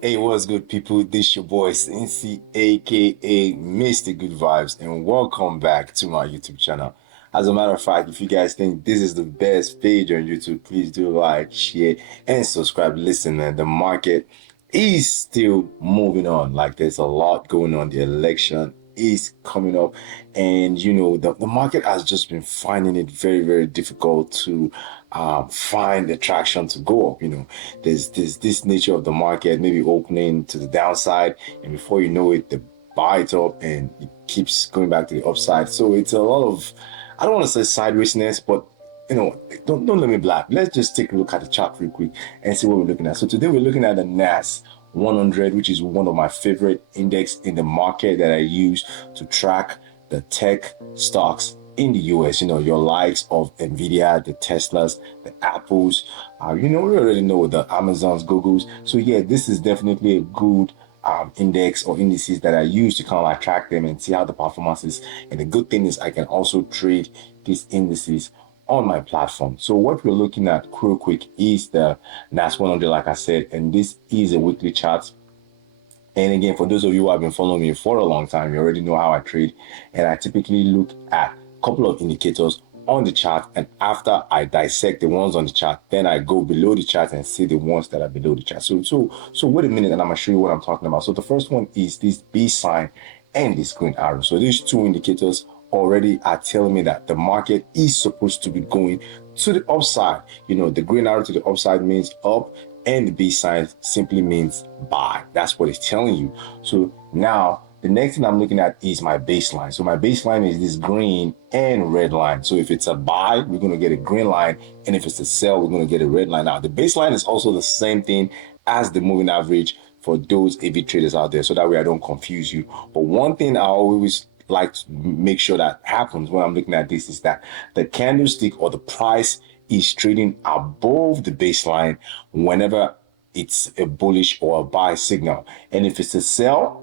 Hey, what's good, people? This your boy Cincy, aka Mr. Good Vibes, and welcome back to my YouTube channel. As a matter of fact, if you guys think this is the best page on YouTube, please do like, share, and subscribe. Listen, man, the market is still moving on. Like, there's a lot going on. The election is coming up, and the market has just been finding it very, very difficult to find the traction to go up. There's this nature of the market, maybe opening to the downside, and before you know it, the buy it up and it keeps going back to the upside. So it's a lot of, I don't want to say sidewaysness, but don't let me black. Let's just take a look at the chart real quick and see what we're looking at. So today we're looking at the NAS 100, which is one of my favorite index in the market that I use to track the tech stocks in the US. Your likes of NVIDIA, the Teslas, the Apples, we already know the Amazons, Googles. So yeah, this is definitely a good index or indices that I use to kind of like track them and see how the performance is. And the good thing is I can also trade these indices on my platform. So what we're looking at real quick is the NAS 100, like I said, and this is a weekly chart. And again, for those of you who have been following me for a long time, you already know how I trade. And I typically look at a couple of indicators on the chart. And after I dissect the ones on the chart, then I go below the chart and see the ones that are below the chart. So wait a minute, and I'm going to show you what I'm talking about. So the first one is this B sign and this green arrow. So these two indicators already are telling me that the market is supposed to be going to the upside. The green arrow to the upside means up, and the B sign simply means buy. That's what it's telling you. So now the next thing I'm looking at is my baseline. So my baseline is this green and red line. So if it's a buy, we're going to get a green line, and if it's a sell, we're going to get a red line. Now the baseline is also the same thing as the moving average for those AV traders out there, so that way I don't confuse you. But one thing I always like to make sure that happens when I'm looking at this is that the candlestick or the price is trading above the baseline whenever it's a bullish or a buy signal. And if it's a sell,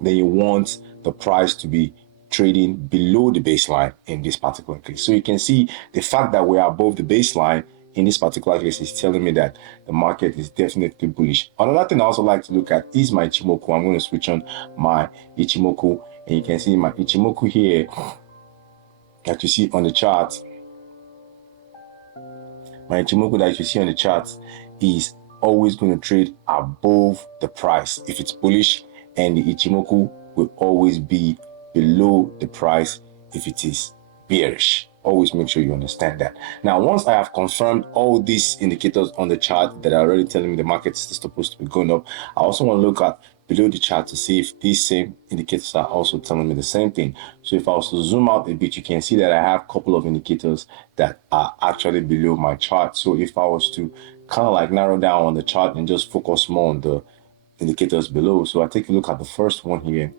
then you want the price to be trading below the baseline in this particular case. So you can see the fact that we're above the baseline in this particular case is telling me that the market is definitely bullish. Another thing I also like to look at is my Ichimoku. I'm going to switch on my Ichimoku, and you can see my Ichimoku here that you see on the chart. My Ichimoku that you see on the chart is always going to trade above the price if it's bullish, and the Ichimoku will always be below the price if it is bearish. Always make sure you understand that. Now, once I have confirmed all these indicators on the chart that are already telling me the market is supposed to be going up, I also want to look at below the chart to see if these same indicators are also telling me the same thing. So if I was to zoom out a bit, you can see that I have a couple of indicators that are actually below my chart. So if I was to kind of like narrow down on the chart and just focus more on the indicators below. So I take a look at the first one here,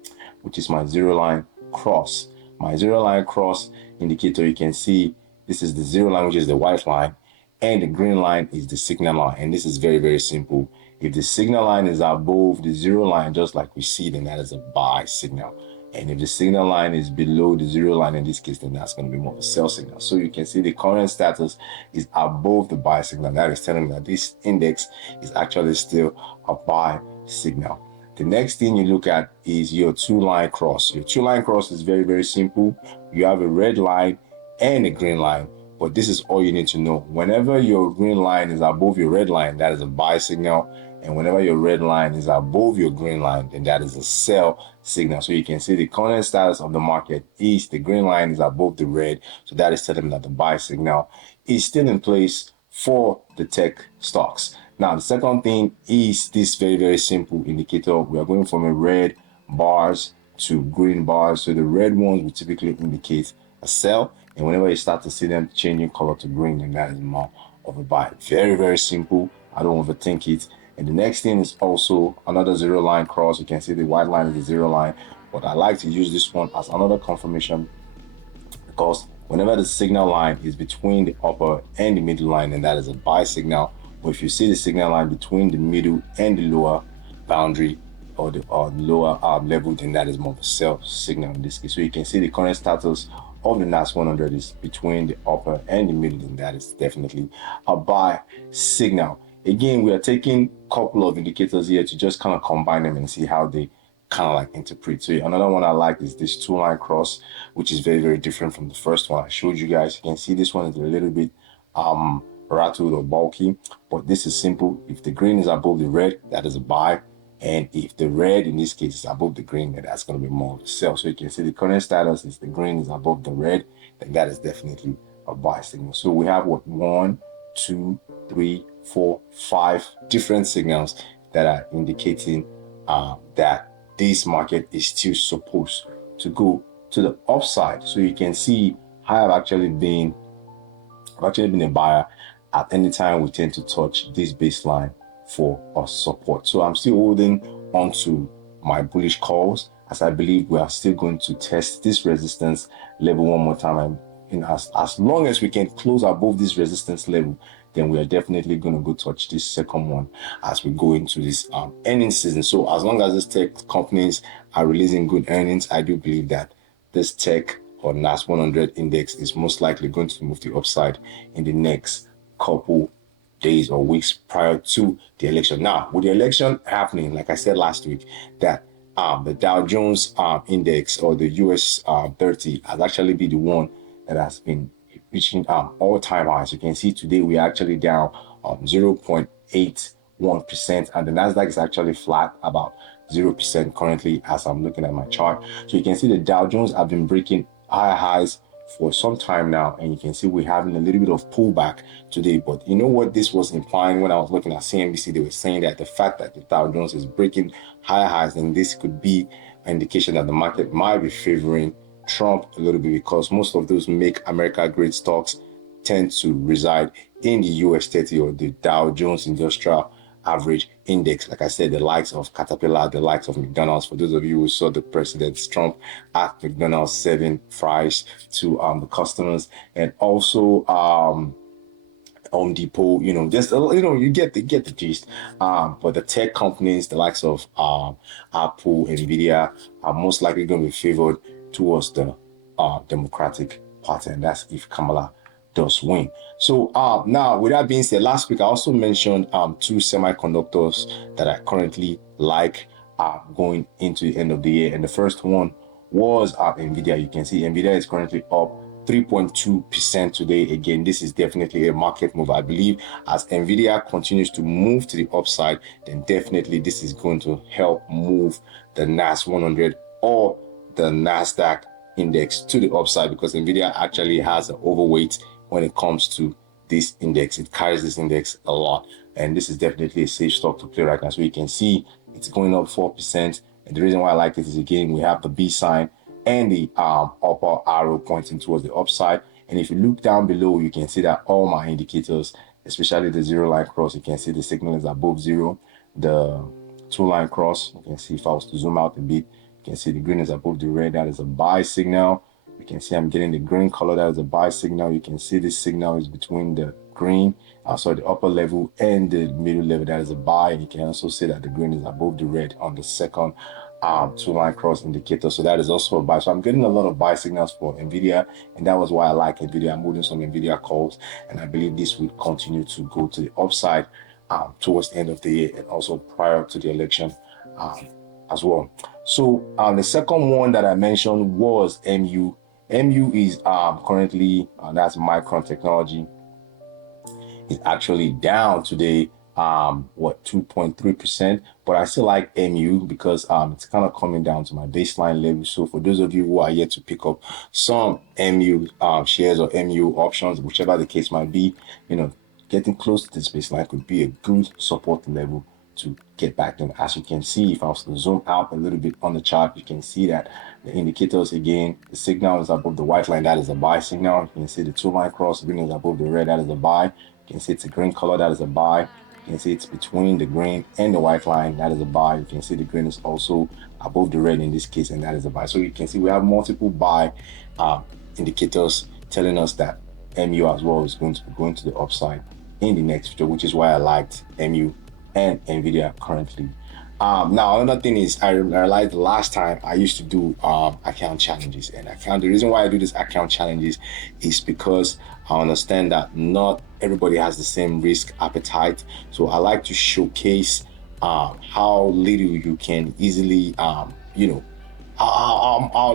which is my zero line cross. My zero line cross indicator, you can see this is the zero line, which is the white line, and the green line is the signal line. And this is very, very simple. If the signal line is above the zero line, just like we see, then that is a buy signal. And if the signal line is below the zero line, in this case, then that's going to be more of a sell signal. So you can see the current status is above the buy signal. That is telling me that this index is actually still a buy signal. The next thing you look at is your two-line cross. Your two-line cross is very, very simple. You have a red line and a green line, but this is all you need to know. Whenever your green line is above your red line, that is a buy signal. And whenever your red line is above your green line, then that is a sell signal. So you can see the current status of the market is the green line is above the red. So that is telling me that the buy signal is still in place for the tech stocks. Now, the second thing is this very, very simple indicator. We are going from a red bars to green bars. So the red ones will typically indicate a sell. And whenever you start to see them changing color to green, then that is more of a buy. Very, very simple. I don't overthink it. And the next thing is also another zero line cross. You can see the white line is the zero line. But I like to use this one as another confirmation, because whenever the signal line is between the upper and the middle line, then that is a buy signal. But if you see the signal line between the middle and the lower boundary or the lower level, then that is more of a sell signal in this case. So you can see the current status of the NAS 100 is between the upper and the middle, and that is definitely a buy signal. again, we are taking a couple of indicators here to just kind of combine them and see how they kind of like interpret. So another one I like is this two-line cross, which is very, very different from the first one I showed you guys. You can see this one is a little bit rattled or bulky, but this is simple. If the green is above the red, that is a buy. And if the red in this case is above the green, then that's going to be more of a sell. So you can see the current status is the green is above the red, then that is definitely a buy signal. So we have what, 1, 2, 3, 4, 5 different signals that are indicating that this market is still supposed to go to the upside. So you can see I have actually been a buyer. At any time we tend to touch this baseline for our support. So I'm still holding on to my bullish calls, as I believe we are still going to test this resistance level one more time. And as long as we can close above this resistance level, then we are definitely going to go touch this second one as we go into this earnings season. So as long as these tech companies are releasing good earnings, I do believe that this tech or NAS 100 index is most likely going to move the upside in the next couple days or weeks prior to the election. Now, with the election happening, like I said last week, that the Dow Jones index or the US 30 has actually been the one that has been reaching all-time highs. You can see today we are actually down 0.81%, and the Nasdaq is actually flat about 0% currently as I'm looking at my chart. So you can see the Dow Jones have been breaking higher highs for some time now, and you can see we're having a little bit of pullback today. But you know what this was implying when I was looking at CNBC? They were saying that the fact that the Dow Jones is breaking higher highs, then this could be an indication that the market might be favoring Trump a little bit, because most of those Make America Great stocks tend to reside in the US 30 or the Dow Jones Industrial Average Index. Like I said, the likes of Caterpillar, the likes of McDonald's. For those of you who saw the President Trump at McDonald's serving fries to the customers, and also Home Depot, just you get the gist. But the tech companies, the likes of Apple, NVIDIA, are most likely going to be favored towards the Democratic Party, and that's if Kamala does win. So now, with that being said, last week I also mentioned two semiconductors that I currently like going into the end of the year, and the first one was NVIDIA. You can see NVIDIA is currently up 3.2% today. Again, this is definitely a market move. I believe as NVIDIA continues to move to the upside, then definitely this is going to help move the NAS 100 or the NASDAQ index to the upside, because NVIDIA actually has an overweight when it comes to this index. It carries this index a lot, and this is definitely a safe stock to play right now. So you can see it's going up 4%, and the reason why I like it is, again, we have the B sign and the upper arrow pointing towards the upside. And if you look down below, you can see that all my indicators, especially the zero line cross, you can see the signal is above zero. The two line cross, you can see if I was to zoom out a bit, you can see the green is above the red. That is a buy signal. You can see I'm getting the green color. That is a buy signal. You can see this signal is between the green, the upper level and the middle level. That is a buy. And you can also see that the green is above the red on the second two-line cross indicator. So that is also a buy. So I'm getting a lot of buy signals for NVIDIA, and that was why I like NVIDIA. I'm holding some NVIDIA calls, and I believe this will continue to go to the upside towards the end of the year and also prior to the election as well. So the second one that I mentioned was MU. MU is currently, that's Micron Technology, is actually down today, 2.3%, but I still like MU because it's kind of coming down to my baseline level. So for those of you who are yet to pick up some MU shares or MU options, whichever the case might be, getting close to this baseline could be a good support level to get back in. As you can see, if I was to zoom out a little bit on the chart, you can see that the indicators, again, the signal is above the white line. That is a buy signal. You can see the two-line cross, green is above the red. That is a buy. You can see it's a green color. That is a buy. You can see it's between the green and the white line. That is a buy. You can see the green is also above the red in this case, and that is a buy. So you can see we have multiple buy indicators telling us that MU as well is going to be going to the upside in the next future, which is why I liked MU and NVIDIA currently Now another thing is I realized the last time I used to do account challenges, and the reason why I do these account challenges is because I understand that not everybody has the same risk appetite. So I like to showcase how little you can easily how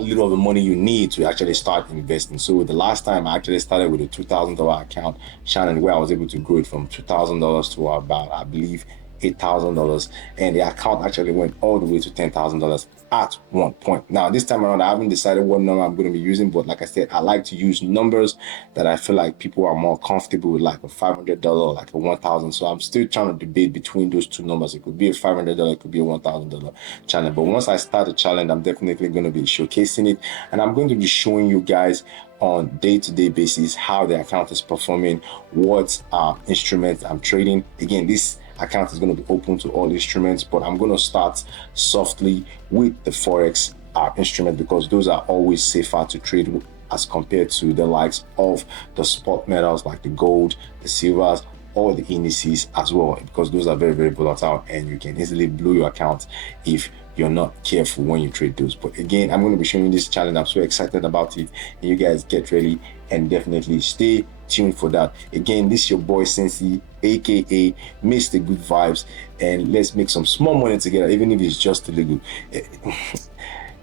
little of the money you need to actually start investing. So the last time I actually started with a $2,000 account challenge where I was able to grow it from $2,000 to about, I believe, $8,000, and the account actually went all the way to $10,000 at one point. Now this time around I haven't decided what number I'm going to be using, but like I said, I like to use numbers that I feel like people are more comfortable with, like a $500, like a 1,000. So I'm still trying to debate between those two numbers. It could be a $500, it could be a $1,000 challenge, but once I start the challenge, I'm definitely going to be showcasing it, and I'm going to be showing you guys on day-to-day basis how the account is performing, what instruments I'm trading. Again, this account is going to be open to all instruments, but I'm going to start softly with the forex instrument because those are always safer to trade as compared to the likes of the spot metals like the gold, the silvers, or the indices as well, because those are very, very volatile and you can easily blow your account if you're not careful when you trade those. But again, I'm going to be showing you this challenge. I'm so excited about it, and you guys get ready and definitely stay tuned for that. Again, this is your boy Sensei, aka Mr. Good Vibes, and let's make some small money together, even if it's just a little.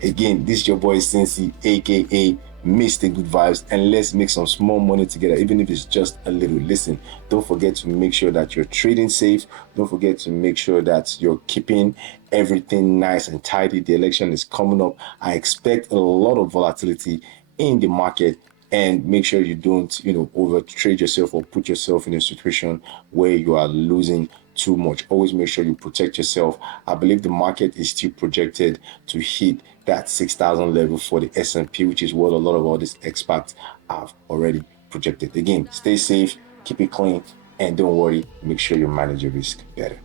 Again, this is your boy Sensei, aka Mr. Good Vibes, and let's make some small money together, even if it's just a little. Listen, don't forget to make sure that you're trading safe. Don't forget to make sure that you're keeping everything nice and tidy. The election is coming up. I expect a lot of volatility in the market, and make sure you don't over trade yourself or put yourself in a situation where you are losing too much. Always make sure you protect yourself. I believe the market is still projected to hit that 6,000 level for the S&P, which is what a lot of all these experts have already projected. Again, stay safe, keep it clean, and don't worry, make sure you manage your risk better.